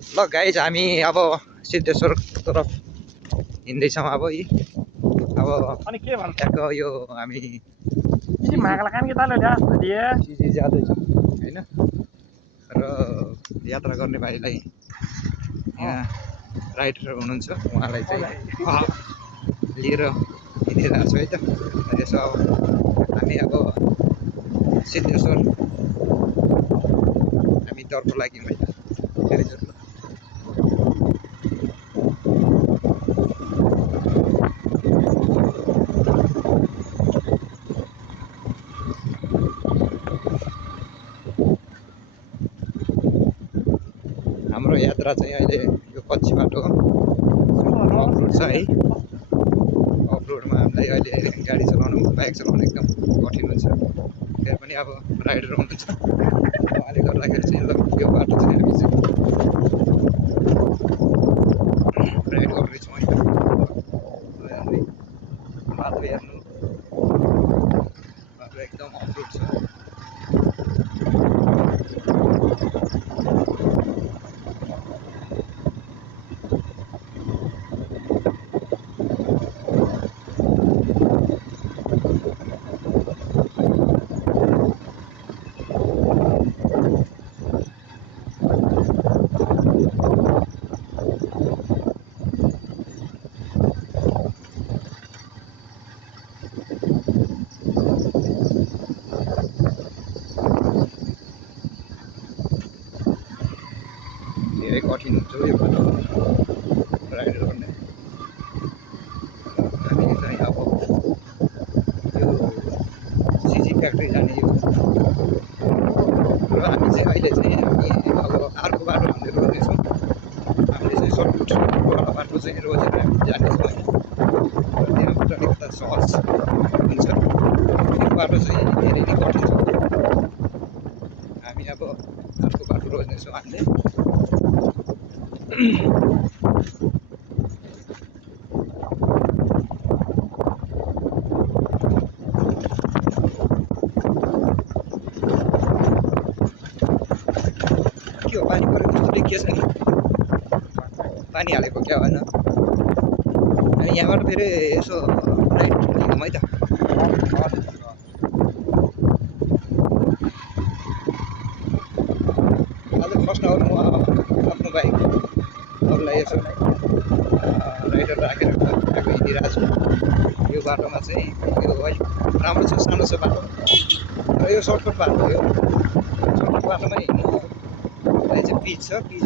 ल गाइज हामी अब सिद्धेश्वर तरफ हिँड्दैछौँ अब यी अब अनि के भन्छ ट्याक्क यो हामी कि मागला कान के ताले ल्यास दिए सिजी जाँदैछौँ होइन र यात्रा गर्ने भाइलाई यहाँ राइडर हुनुहुन्छ उहाँलाई चाहिँ लिएर हिँडिरहेको छु है त यसो अब हामी अब सिद्धेश्वर हामी तर्फ लाग्यौँ है त फेरि जोड्नु हाम्रो यात्रा चाहिँ अहिले यो पछि बाटो अफरोड छ है अफरोडमा हामीलाई अहिले गाडी चलाउनु बाइक चलाउनु एकदम कठिन हुन्छ फेरि पनि अब राइडर हुनुहुन्छ उहाँले गर्दाखेरि चाहिँ ल यो बाटो चाहिँ हामी चाहिँ राइड गर्दैछौँ है बाटो हेर्नु बाटो एकदम अफरोड छ धेरै कठिन हुन्छ यो बाटो राइडर गर्ने हामी चाहिँ अब यो सिजी फ्याक्ट्री जाने यो र हामी चाहिँ अहिले चाहिँ हामी अब अर्को बाटो हामीले रोज्दैछौँ हामीले चाहिँ सर्टकटवाला बाटो चाहिँ रोजेर हामी जानेछौँ होइन र त्यहाँबाट अलिकता सहज हुन्छ यो बाटो चाहिँ धेरै नै कठिन छ हामी अब अर्को बाटो रोज्नेछौँ हामीले के हो पानी परेको जस्तो देखिएछ नि पानी हालेको क्या होइन अनि यहाँबाट फेरि यसो राइट लिउँ है त आज फर्स्ट आवर म आफ्नो बाइकहरूलाई यसो राइडर राखेर गएको हिँडिरहेको छु यो बाटोमा चाहिँ यो अलिक राम्रो छ सानो छ बाटो र यो सर्टकट बाटो हो यो सर्टकट बाटोमा हिँड्नुलाई चाहिँ पिच छ पिच